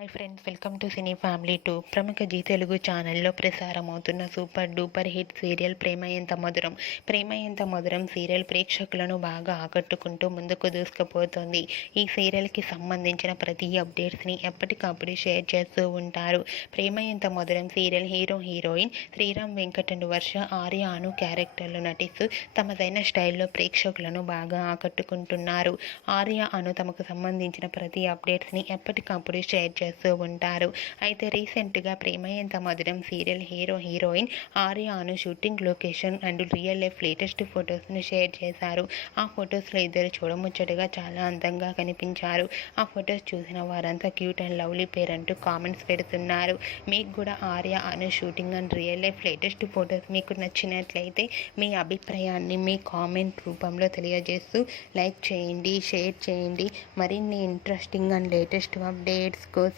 Hi friends welcome to cine family two ప్రముఖ G Telugu ఛానల్లో ప్రసారమవుతున్న super duper hit serial Prema Entha Madhuram? Prema ఎంత Madhuram? Serial ప్రేక్షకులను బాగా ఆకట్టుకుంటూ ముందుకు దూసుకుపోతుంది. ఈ సీరియల్కి సంబంధించిన ప్రతి అప్డేట్స్ని ఎప్పటికప్పుడు షేర్ చేస్తూ ఉంటారు. Prema Entha Madhuram? Serial hero heroine Sriram Venkat and Varsha Arya Anu క్యారెక్టర్లు నటిస్తూ తమదైన స్టైల్లో ప్రేక్షకులను బాగా ఆకట్టుకుంటున్నారు. ఆర్య అను తమకు సంబంధించిన ప్రతి అప్డేట్స్ని ఎప్పటికప్పుడు షేర్ చేస్తారు చేస్తూ ఉంటారు. అయితే రీసెంట్గా Prema Madhuram serial hero heroine Arya Anu shooting location and real life latest ఫొటోస్ను share చేశారు. ఆ ఫొటోస్లో ఇద్దరు చూడముచ్చటగా చాలా అందంగా కనిపించారు. ఆ ఫొటోస్ చూసిన వారంతా క్యూట్ అండ్ లవ్లీ పేర్ అంటూ కామెంట్స్ పెడుతున్నారు. మీకు కూడా Arya Anu shooting and real life latest photos మీకు నచ్చినట్లయితే మీ అభిప్రాయాన్ని మీ కామెంట్ రూపంలో తెలియజేస్తూ లైక్ చేయండి షేర్ చేయండి. మరిన్ని ఇంట్రెస్టింగ్ అండ్ లేటెస్ట్ అప్డేట్స్